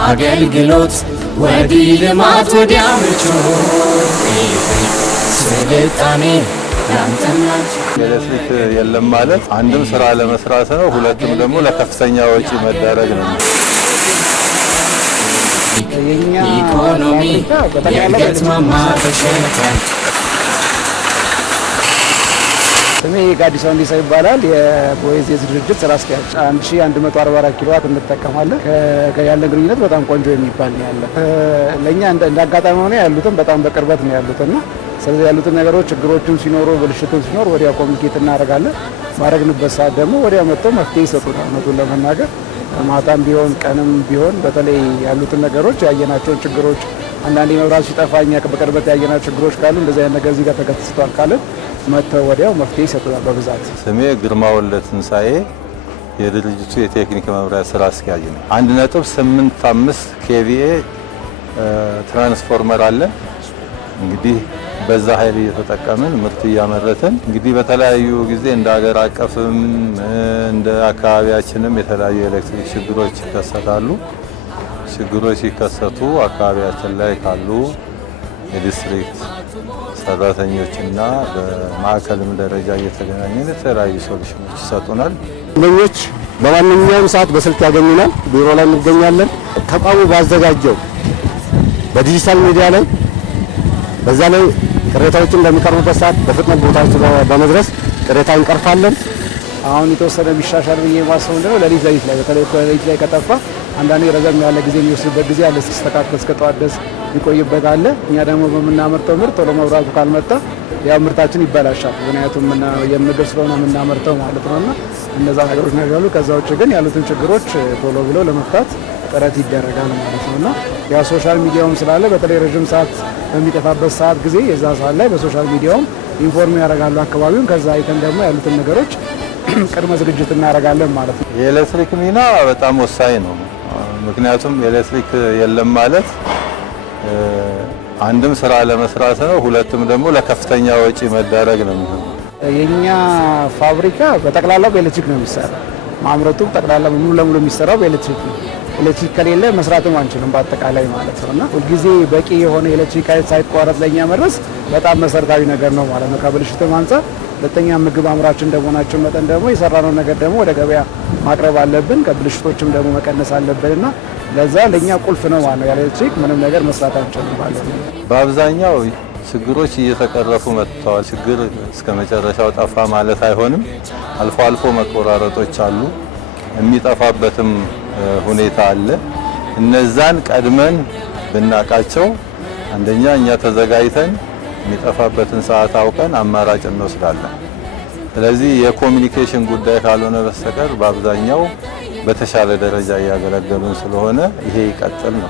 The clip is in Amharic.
አገልግሎት ወዲህ ልማት ወዲያ ምቾት ስልጣኔ ኤሌክትሪክ የለም ማለት አንድም ስራ ለመስራት ነው፣ ሁለቱም ደግሞ ለከፍተኛ ወጪ መዳረግ ነው። ኢኮኖሚ የእድገት ማማ ተሸንፏል። ስሜ ጋዲሶ እንዲሳ ይባላል። የቦይዝ ድርጅት ስራ አስኪያጅ 1144 ኪሎዋት እንጠቀማለን። ያለን ግንኙነት በጣም ቆንጆ የሚባል ነው ያለ። ለኛ እንዳጋጣሚ ሆነ ያሉትን በጣም በቅርበት ነው ያሉትና ስለዚህ ያሉትን ነገሮች ችግሮችም ሲኖሩ ብልሽትም ሲኖር ወዲያ ኮሚኒኬት እናደርጋለን። ባረግንበት ሰዓት ደግሞ ወዲያ መጥተው መፍትሄ ይሰጡናል። እውነቱን ለመናገር ማታም ቢሆን ቀንም ቢሆን በተለይ ያሉትን ነገሮች ያየናቸውን ችግሮች አንዳንዴ መብራት ሲጠፋ እኛ በቅርበት ያየናቸው ችግሮች ካሉ እንደዚህ አይነት ነገር እዚህ ጋር ተከስቷል ካለን መጥተው ወዲያው መፍትሄ ይሰጡናል በብዛት። ስሜ ግርማ ወልደ ትንሳኤ የድርጅቱ የቴክኒክ መምሪያ ስራ አስኪያጅ ነው። 1.85 ኬቪኤ ትራንስፎርመር አለ። እንግዲህ በዛ ኃይል እየተጠቀምን ምርት እያመረትን እንግዲህ በተለያዩ ጊዜ እንደ ሀገር አቀፍም እንደ አካባቢያችንም የተለያዩ ኤሌክትሪክ ችግሮች ይከሰታሉ። ችግሮች ሲከሰቱ አካባቢያችን ላይ ካሉ የዲስትሪክት ሰራተኞችና በማዕከልም ደረጃ እየተገናኘን የተለያዩ ሶሉሽኖች ይሰጡናል። ደንበኞች በማንኛውም ሰዓት በስልክ ያገኙናል። ቢሮ ላይ እንገኛለን። ተቋሙ ባዘጋጀው በዲጂታል ሚዲያ ላይ በዛ ላይ ቅሬታዎችን በሚቀርቡበት ሰዓት በፍጥነት ቦታዎች በመድረስ ቅሬታ እንቀርፋለን። አሁን የተወሰነ ቢሻሻል ብዬ የማስበው እንደው ለሊት ላይ በተለይ ለሊት ላይ ከጠፋ አንዳንዴ ረዘም ያለ ጊዜ የሚወስድበት ጊዜ አለ። ሲስተካከል እስከ ጠዋት ድረስ ይቆይበት አለ። እኛ ደግሞ በምናመርተው ምርት ቶሎ መብራቱ ካልመጣ ያው ምርታችን ይበላሻል። ምክንያቱም የምግብ ስለሆነ የምናመርተው ማለት ነውና እነዛ ነገሮች ነገሩ። ከዛ ውጭ ግን ያሉትን ችግሮች ቶሎ ብለው ለመፍታት ጥረት ይደረጋል ማለት ነውና ያው ሶሻል ሚዲያውም ስላለ በተለይ ረጅም ሰዓት በሚጠፋበት ሰዓት ጊዜ የዛ ሰዓት ላይ በሶሻል ሚዲያውም ኢንፎርም ያደርጋሉ አካባቢውን። ከዛ አይተን ደግሞ ያሉትን ነገሮች ቅድመ ዝግጅት እናደርጋለን ማለት ነው። የኤሌክትሪክ ሚና በጣም ወሳኝ ነው። ምክንያቱም ኤሌክትሪክ የለም ማለት አንድም ስራ ለመስራት ነው፣ ሁለቱም ደግሞ ለከፍተኛ ወጪ መዳረግ ነው። የኛ ፋብሪካ በጠቅላላው በኤሌክትሪክ ነው የሚሰራው። ማምረቱ ጠቅላላ ሙሉ ለሙሉ የሚሰራው በኤሌክትሪክ ነው። ኤሌክትሪክ ከሌለ መስራትም አንችልም በአጠቃላይ ማለት ነውና ሁልጊዜ በቂ የሆነ ኤሌክትሪክ ኃይል ሳይቋረጥ ለኛ መድረስ በጣም መሰረታዊ ነገር ነው ማለት ነው ከብልሽትም አንፃር። ሁለተኛ ምግብ አምራች እንደመሆናችን መጠን ደግሞ የሰራነው ነገር ደግሞ ወደ ገበያ ማቅረብ አለብን፣ ከብልሽቶችም ደግሞ መቀነስ አለብንና ለዛ ለኛ ቁልፍ ነው ማለት ነው። ያለ ኤሌክትሪክ ምንም ነገር መስራት አንችልም ማለት ነው። በአብዛኛው ችግሮች እየተቀረፉ መጥተዋል። ችግር እስከ መጨረሻው ጠፋ ማለት አይሆንም። አልፎ አልፎ መቆራረጦች አሉ፣ የሚጠፋበትም ሁኔታ አለ። እነዛን ቀድመን ብናቃቸው አንደኛ እኛ ተዘጋጅተን የሚጠፋበትን ሰዓት አውቀን አማራጭ እንወስዳለን። ስለዚህ የኮሚኒኬሽን ጉዳይ ካልሆነ በስተቀር በአብዛኛው በተሻለ ደረጃ እያገለገሉን ስለሆነ ይሄ ይቀጥል ነው።